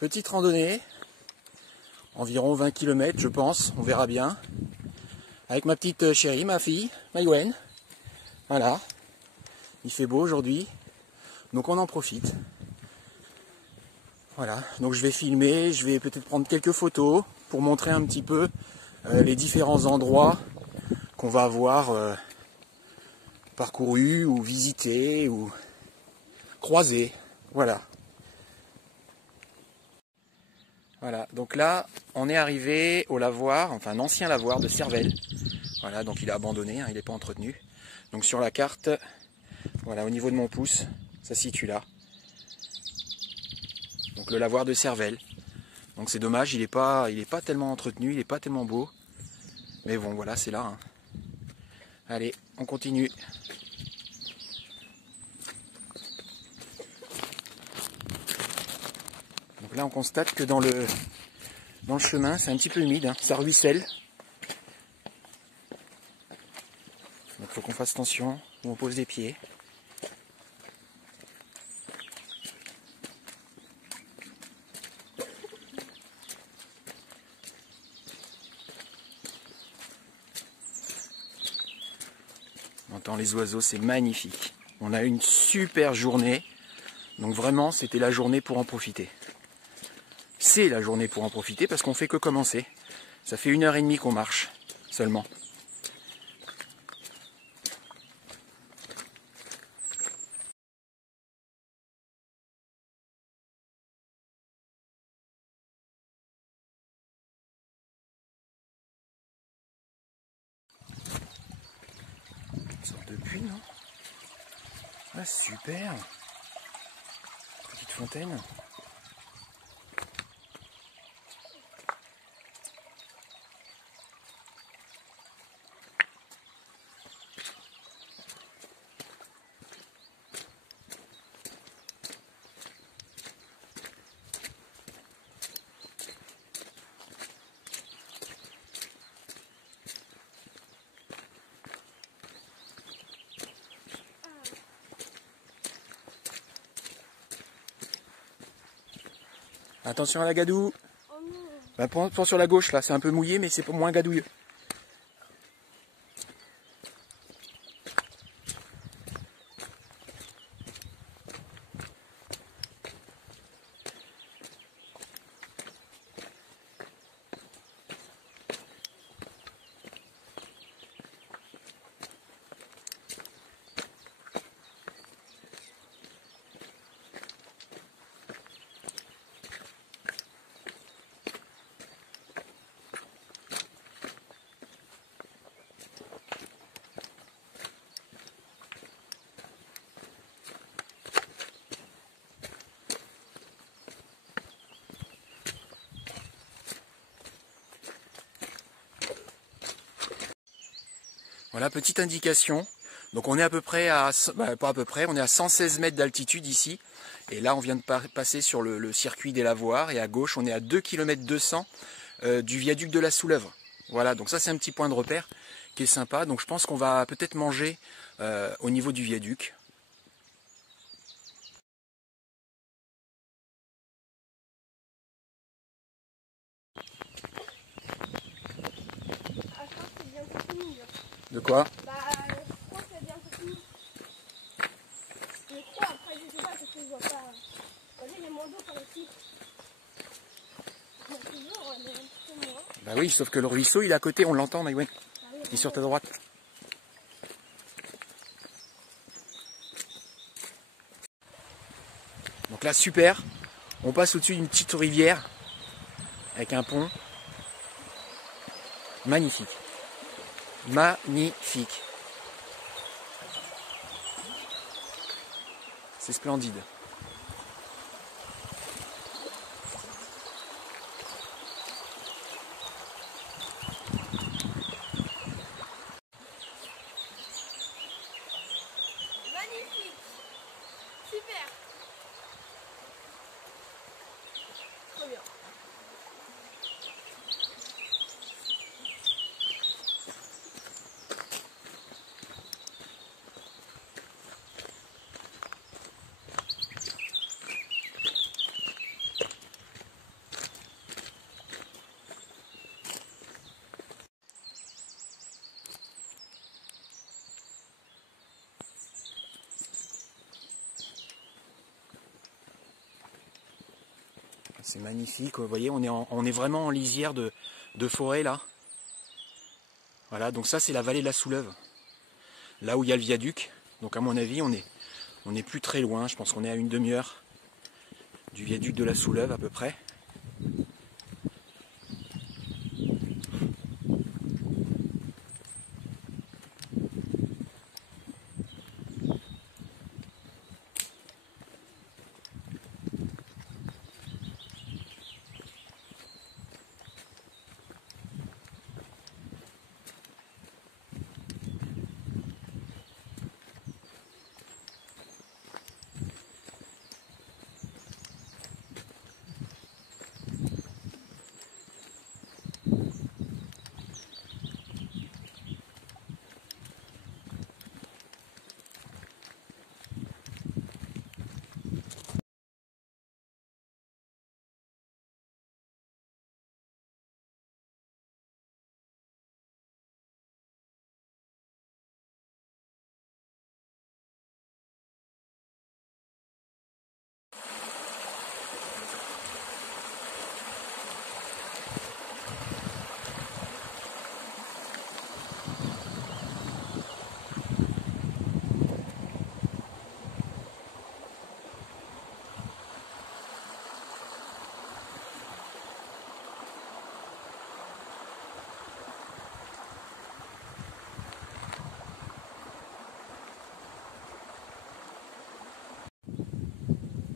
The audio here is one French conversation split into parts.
Petite randonnée, environ 20 km je pense, on verra bien. Avec ma petite chérie, ma fille, Maïwen. Voilà, il fait beau aujourd'hui, donc on en profite. Voilà, donc je vais filmer, je vais peut-être prendre quelques photos pour montrer un petit peu les différents endroits qu'on va avoir parcourus ou visités ou croisés. Voilà. Voilà, donc là, on est arrivé au lavoir, enfin un ancien lavoir de Cervelle. Voilà, donc il est abandonné, hein, il n'est pas entretenu. Donc sur la carte, voilà, au niveau de mon pouce, ça se situe là. Donc le lavoir de Cervelle. Donc c'est dommage, il n'est pas tellement entretenu, il n'est pas tellement beau. Mais bon, voilà, c'est là. Hein. Allez, on continue. Donc là, on constate que dans le chemin, c'est un petit peu humide, hein, ça ruisselle. Donc il faut qu'on fasse attention où on pose les pieds. On entend les oiseaux, c'est magnifique. On a eu une super journée. Donc vraiment, c'était la journée pour en profiter. C'est la journée pour en profiter parce qu'on fait que commencer. Ça fait 1h30 qu'on marche seulement. Une sorte de puits, non? Ah, super! Petite fontaine. Attention à la gadoue. Oh non. Bah, prends sur la gauche là, c'est un peu mouillé mais c'est moins gadouilleux. Voilà, petite indication. Donc on est à peu près à, pas à peu près, on est à 116 mètres d'altitude ici. Et là on vient de passer sur le circuit des lavoirs. Et à gauche on est à 2 km 200 du viaduc de la Soulèvre. Voilà, donc ça c'est un petit point de repère qui est sympa. Donc je pense qu'on va peut-être manger au niveau du viaduc. Ah, je pense que c'est bientôt fini. Là. De quoi? Bah, je crois que c'est bientôt fini. Je crois, après, je sais pas, parce que je vois pas. Regardez, il y a moins d'eau par ici. Il y a toujours, mais un petit peu moins. Bah oui, sauf que le ruisseau il est à côté, on l'entend, Maïwen. Ah oui, Il est sur ta droite. Donc là, super. On passe au-dessus d'une petite rivière avec un pont. Magnifique. Magnifique. C'est splendide. Magnifique. Super. Trop bien. C'est magnifique, vous voyez, on est vraiment en lisière de forêt là. Voilà, donc ça c'est la vallée de la Souleuve. Là où il y a le viaduc. Donc à mon avis, on est plus très loin. Je pense qu'on est à une demi-heure du viaduc de la Souleuve à peu près.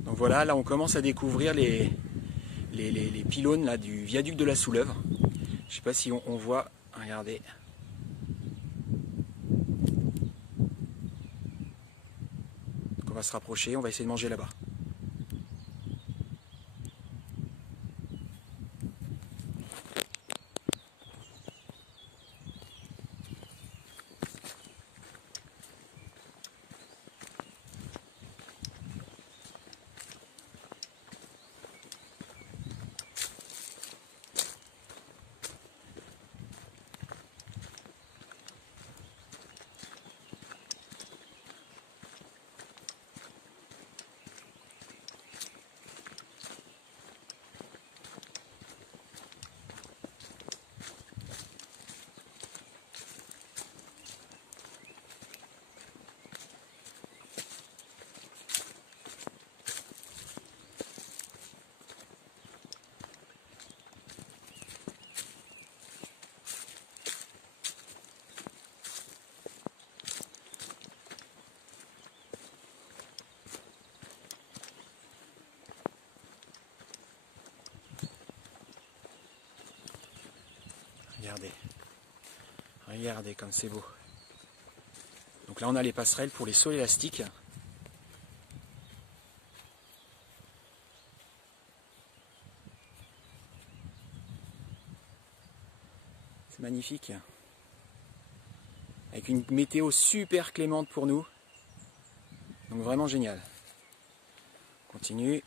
Donc voilà, là on commence à découvrir les pylônes là, du viaduc de la Souleuve. Je sais pas si on voit, regardez. Donc on va se rapprocher, on va essayer de manger là-bas. Regardez, regardez comme c'est beau. Donc là on a les passerelles pour les sauts élastiques. C'est magnifique. Avec une météo super clémente pour nous. Donc vraiment génial. On continue.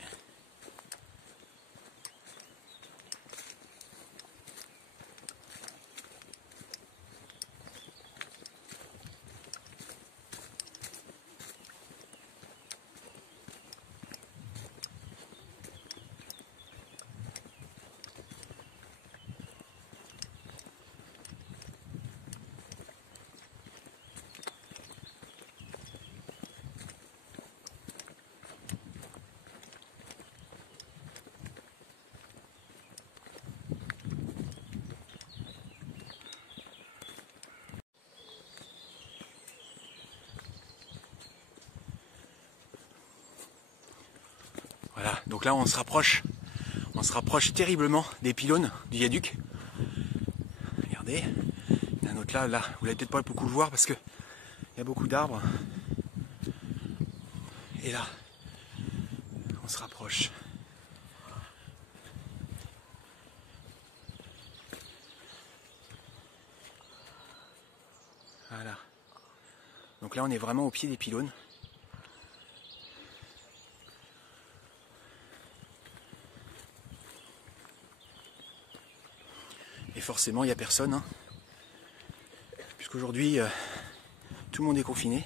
Voilà, donc là on se rapproche terriblement des pylônes du viaduc. Regardez, il y en a un autre là, vous n'allez peut-être pas beaucoup le voir parce que il y a beaucoup d'arbres. Et là, on se rapproche. Voilà. Donc là on est vraiment au pied des pylônes. Et forcément, il n'y a personne, hein, puisqu'aujourd'hui, tout le monde est confiné.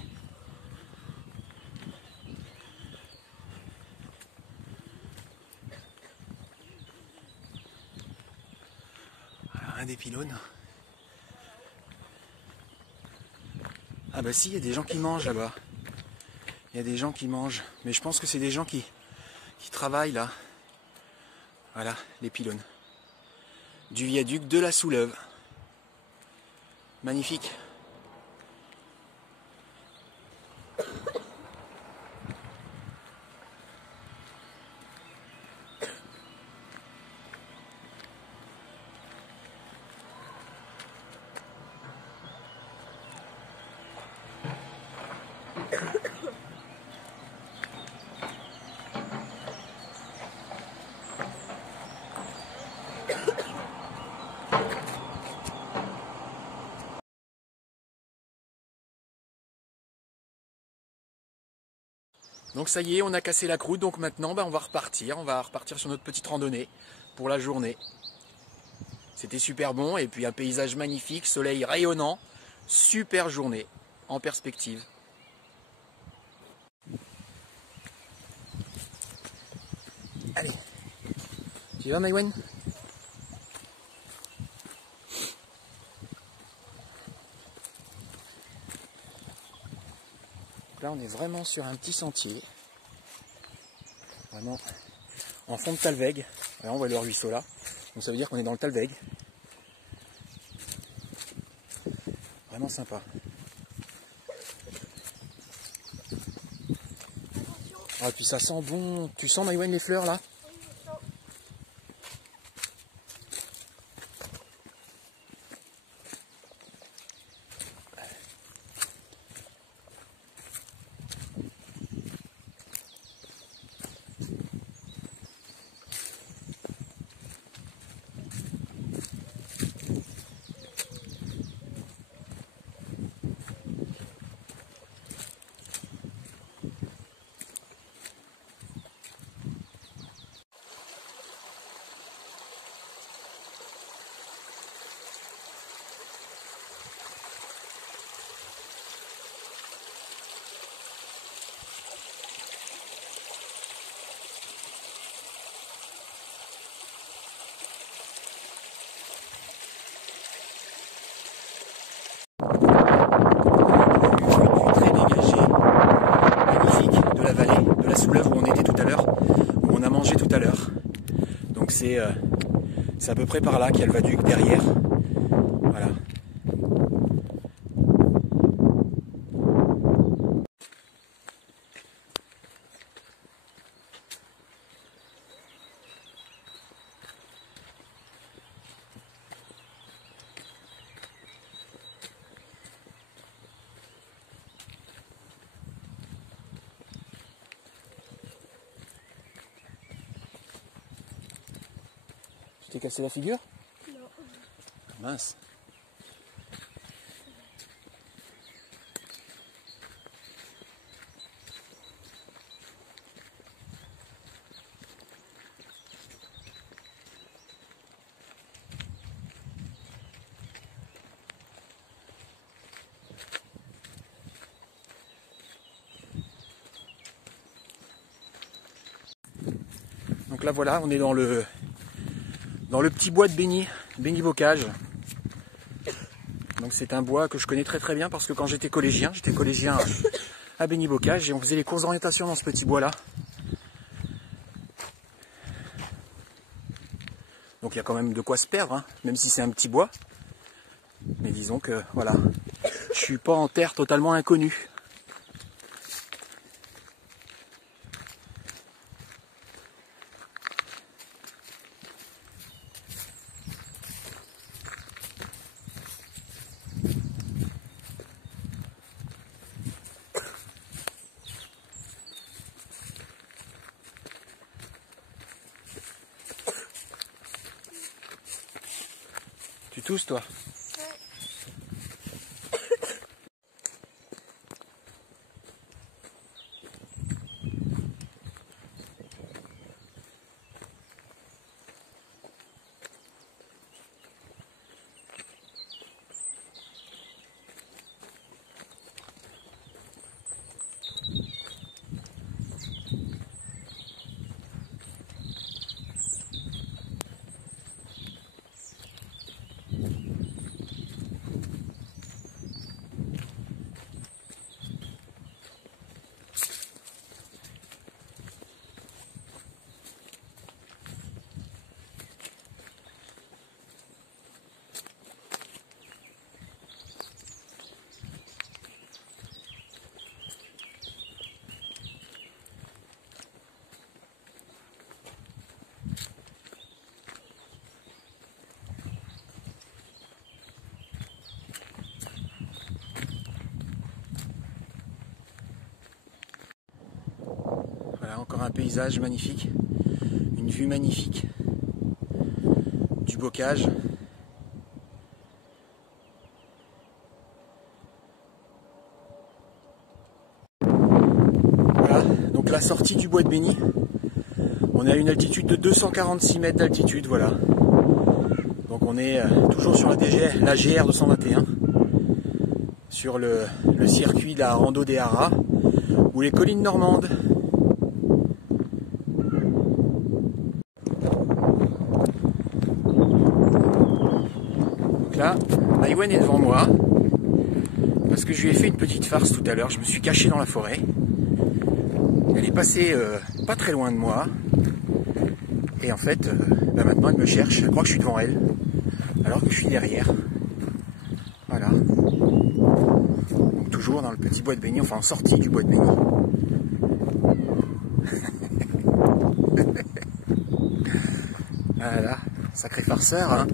pylônes. Ah bah si, il y a des gens qui mangent là-bas. Il y a des gens qui mangent. Mais je pense que c'est des gens qui travaillent là. Voilà, les pylônes. Du viaduc de la Souleuve. Magnifique. Donc ça y est, on a cassé la croûte, donc maintenant on va repartir sur notre petite randonnée pour la journée. C'était super bon, et puis un paysage magnifique, soleil rayonnant, super journée en perspective. Allez, tu y vas Maïwen? Là on est vraiment sur un petit sentier, vraiment en fond de Talweg. Là on voit le ruisseau là, donc ça veut dire qu'on est dans le Talweg. Vraiment sympa. Ah puis ça sent bon, tu sens Maïwen les fleurs là? Très dégagé, magnifique, de la vallée, de la Souleuve où on était tout à l'heure, où on a mangé tout à l'heure. Donc c'est à peu près par là qu'il y a le viaduc derrière. Voilà. Tu t'es cassé la figure? Non. Mince. Donc là voilà, on est dans le petit bois de Béni-Bocage. Donc c'est un bois que je connais très très bien parce que quand j'étais collégien à Béni-Bocage et on faisait les courses d'orientation dans ce petit bois là. Donc il y a quand même de quoi se perdre, hein, même si c'est un petit bois. Mais disons que voilà, je suis pas en terre totalement inconnue. Tu tousses toi? un paysage magnifique, une vue magnifique, du bocage. Voilà, donc la sortie du bois de Béni. On est à une altitude de 246 mètres d'altitude, voilà. Donc on est toujours sur la GR 221, sur le circuit de la rando des Haras, ou les collines normandes. Donc là, Maïwen est devant moi, parce que je lui ai fait une petite farce tout à l'heure, je me suis caché dans la forêt. Elle est passée pas très loin de moi, et en fait, maintenant elle me cherche, elle croit que je suis devant elle, alors que je suis derrière. Voilà. Donc toujours dans le petit bois de Béni, enfin en sortie du bois de Béni. Voilà, sacré farceur, hein.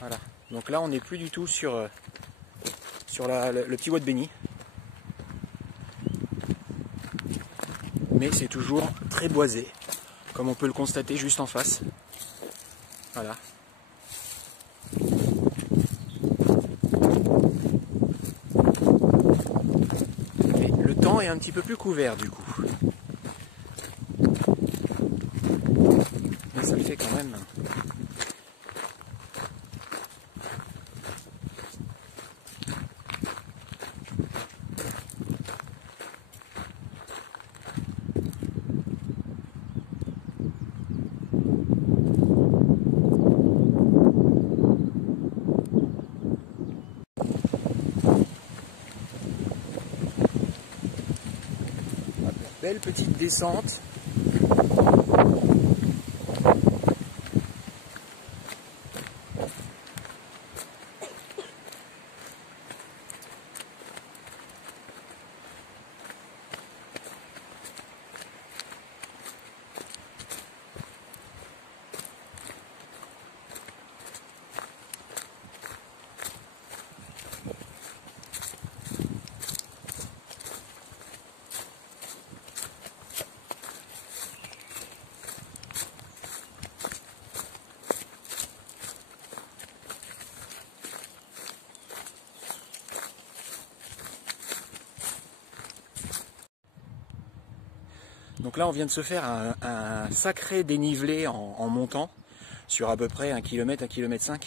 Voilà, donc là on n'est plus du tout sur le petit bois de Béni. Mais c'est toujours très boisé, comme on peut le constater juste en face. Voilà. Mais le temps est un petit peu plus couvert du coup. Mais ça le fait quand même. Belle petite descente. Donc là on vient de se faire un sacré dénivelé en montant sur à peu près 1 km, 1,5 km.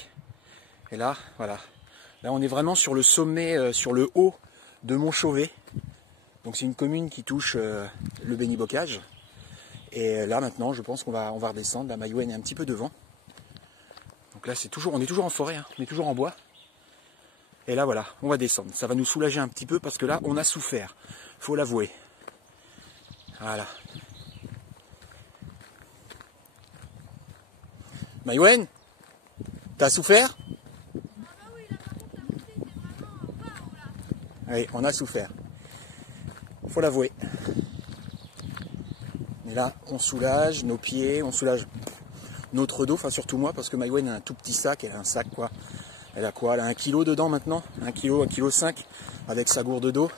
Et là, voilà. Là on est vraiment sur le sommet, sur le haut de Montchauvet. Donc c'est une commune qui touche le Béni-Bocage. Et là maintenant je pense qu'on va redescendre. La Maïwen est un petit peu devant. Donc là on est toujours en forêt, hein. On est toujours en bois. Et là voilà, on va descendre. Ça va nous soulager un petit peu parce que là on a souffert. Faut l'avouer. Voilà. Maïwen, t'as souffert? Ah bah oui, là par contre la montée c'est vraiment waouh là. Oui, on a souffert. Faut l'avouer. Et là, on soulage nos pieds, on soulage notre dos, enfin surtout moi, parce que Maïwen a un tout petit sac, elle a un sac quoi. Elle a quoi? Elle a 1 kg dedans maintenant, 1 kg, 1,5 kg, avec sa gourde d'eau.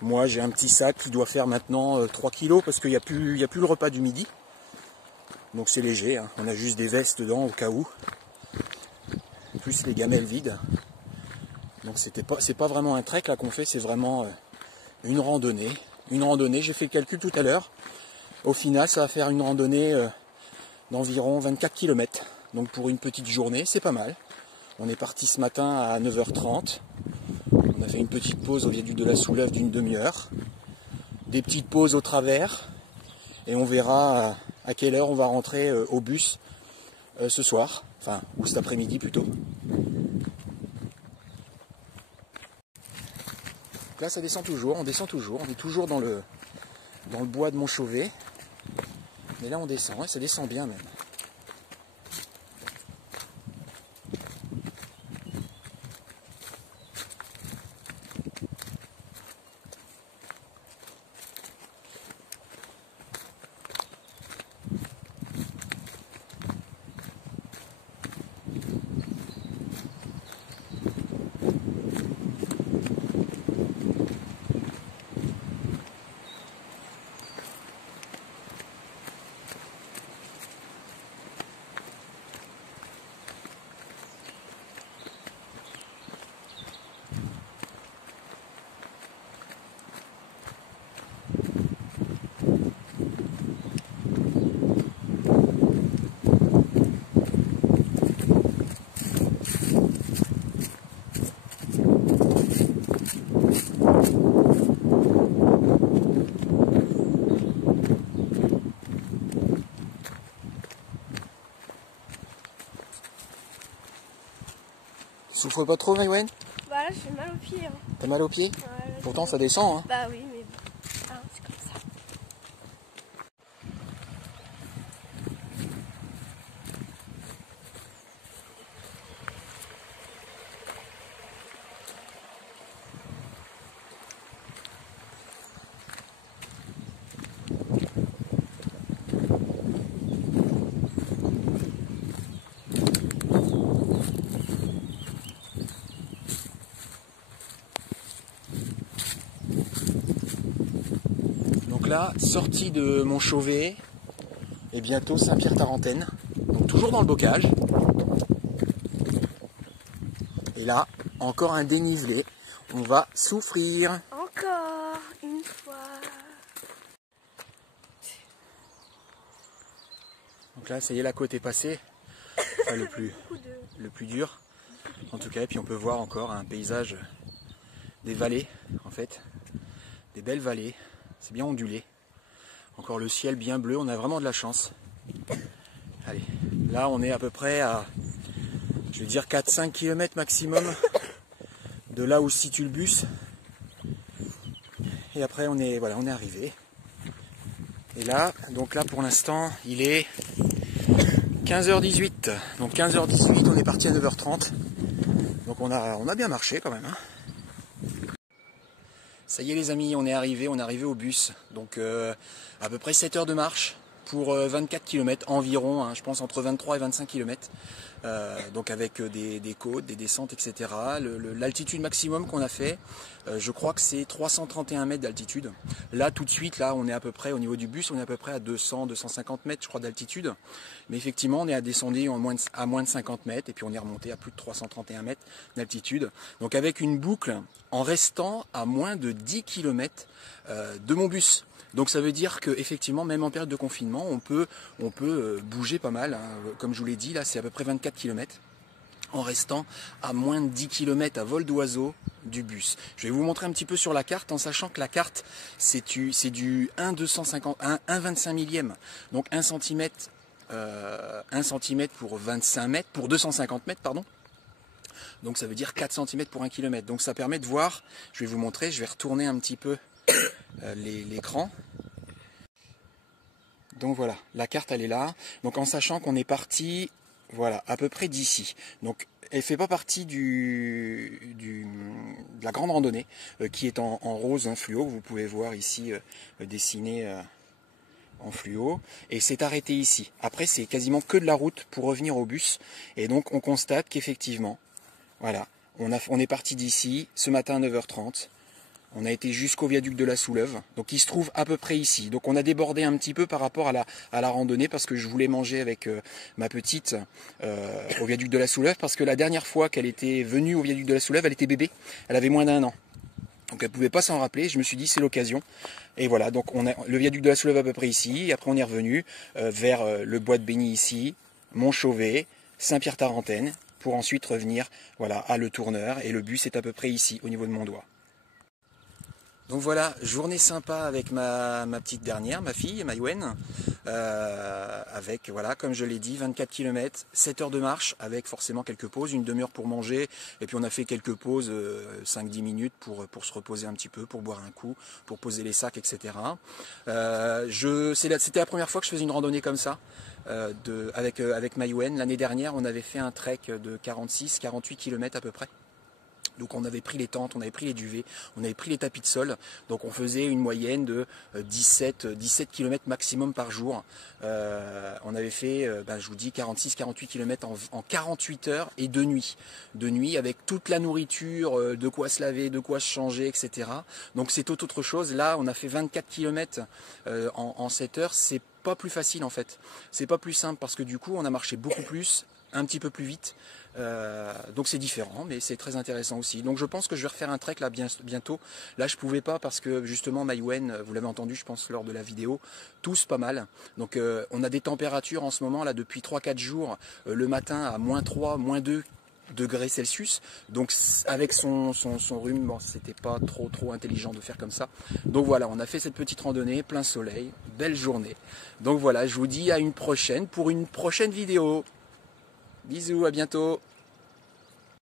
Moi j'ai un petit sac qui doit faire maintenant 3 kg parce qu'il n'y a plus le repas du midi. Donc c'est léger, hein. On a juste des vestes dedans au cas où. Plus les gamelles vides. Donc c'est pas vraiment un trek là qu'on fait, c'est vraiment une randonnée. Une randonnée, j'ai fait le calcul tout à l'heure. Au final ça va faire une randonnée d'environ 24 km. Donc pour une petite journée, c'est pas mal. On est parti ce matin à 9h30. On a fait une petite pause au viaduc de la Soulève d'une demi-heure. Des petites pauses au travers. Et on verra à quelle heure on va rentrer au bus ce soir. Enfin, ou cet après-midi plutôt. Donc là ça descend toujours, on descend toujours. On est toujours dans le bois de Montchauvet. Mais là on descend, ouais, ça descend bien même. souffre pas trop, Maïwen? Bah là j'ai mal aux pieds. Hein. T'as mal aux pieds? Ouais, là, Pourtant ça descend, hein. Bah oui, mais bon. Ah, c'est comme ça. Donc là, sortie de Montchauvet et bientôt Saint-Pierre-Tarentaine. Donc toujours dans le bocage. Et là, encore un dénivelé. On va souffrir. Encore une fois. Donc là, ça y est, la côte est passée. Enfin, le plus dur. En tout cas, et puis on peut voir encore un paysage des vallées, en fait. Des belles vallées. C'est bien ondulé. Encore le ciel bien bleu, on a vraiment de la chance. Allez, là on est à peu près à, je vais dire 4-5 km maximum de là où se situe le bus. Et après on est arrivé. Et là, donc là pour l'instant, il est 15h18. Donc 15h18, on est parti à 9h30. Donc on a bien marché quand même, hein. Ça y est les amis, on est arrivé au bus, donc à peu près 7 heures de marche pour 24 km environ, hein, je pense entre 23 et 25 km, donc avec des côtes, des descentes, etc. L'altitude maximum qu'on a fait, je crois que c'est 331 mètres d'altitude. Là tout de suite, là on est à peu près au niveau du bus, on est à peu près à 200-250 mètres je crois d'altitude. Mais effectivement on est descendu à moins de 50 mètres et puis on est remonté à plus de 331 mètres d'altitude. Donc avec une boucle en restant à moins de 10 km de mon bus. Donc ça veut dire qu'effectivement, même en période de confinement, on peut bouger pas mal, hein. Comme je vous l'ai dit, là c'est à peu près 24 km, en restant à moins de 10 km à vol d'oiseau du bus. Je vais vous montrer un petit peu sur la carte, en sachant que la carte, c'est du 1,25 millième, donc 1 cm, 1 cm pour 25 mètres, pour 250 mètres, pardon. Donc ça veut dire 4 cm pour 1 km. Donc ça permet de voir, je vais vous montrer, je vais retourner un petit peu l'écran. Donc voilà, la carte elle est là. Donc en sachant qu'on est parti, voilà, à peu près d'ici. Donc elle ne fait pas partie de la grande randonnée qui est en rose, hein, fluo, que vous pouvez voir ici dessiné en fluo. Et c'est arrêté ici. Après c'est quasiment que de la route pour revenir au bus. Et donc on constate qu'effectivement, voilà, on est parti d'ici ce matin à 9h30. On a été jusqu'au viaduc de la Souleuve, donc il se trouve à peu près ici. Donc on a débordé un petit peu par rapport à la randonnée parce que je voulais manger avec ma petite au viaduc de la Souleuve, parce que la dernière fois qu'elle était venue au viaduc de la Souleuve, elle était bébé, elle avait moins d'1 an. Donc elle ne pouvait pas s'en rappeler, je me suis dit c'est l'occasion. Et voilà, donc on a le viaduc de la Souleuve à peu près ici, et après on est revenu vers le bois de Béni ici, Montchauvet, Saint-Pierre-Tarentaine, pour ensuite revenir voilà, à Le Tourneur, et le bus est à peu près ici, au niveau de Mondois. Donc voilà, journée sympa avec ma petite dernière, ma fille, Maïwen, avec, voilà, comme je l'ai dit, 24 km, 7 heures de marche, avec forcément quelques pauses, une demi-heure pour manger, et puis on a fait quelques pauses, 5-10 minutes pour se reposer un petit peu, pour boire un coup, pour poser les sacs, etc. C'était la première fois que je faisais une randonnée comme ça, avec Maïwen. L'année dernière, on avait fait un trek de 46-48 km à peu près. Donc on avait pris les tentes, on avait pris les duvets, on avait pris les tapis de sol. Donc on faisait une moyenne de 17 km maximum par jour. On avait fait, je vous dis, 46-48 km en 48 heures et 2 nuits. 2 nuits avec toute la nourriture, de quoi se laver, de quoi se changer, etc. Donc c'est tout autre chose. Là, on a fait 24 km en 7 heures. C'est pas plus facile en fait. C'est pas plus simple parce que du coup, on a marché beaucoup plus, un petit peu plus vite. Donc c'est différent, mais c'est très intéressant aussi. Donc je pense que je vais refaire un trek là bientôt. Là je pouvais pas parce que justement Maïwen, vous l'avez entendu je pense lors de la vidéo, tousse pas mal. Donc on a des températures en ce moment là depuis 3-4 jours, le matin à -3, -2 degrés Celsius. Donc avec son rhume, bon, c'était pas trop intelligent de faire comme ça. Donc voilà, on a fait cette petite randonnée, plein soleil, belle journée. Donc voilà, je vous dis à une prochaine pour une prochaine vidéo. Bisous, à bientôt.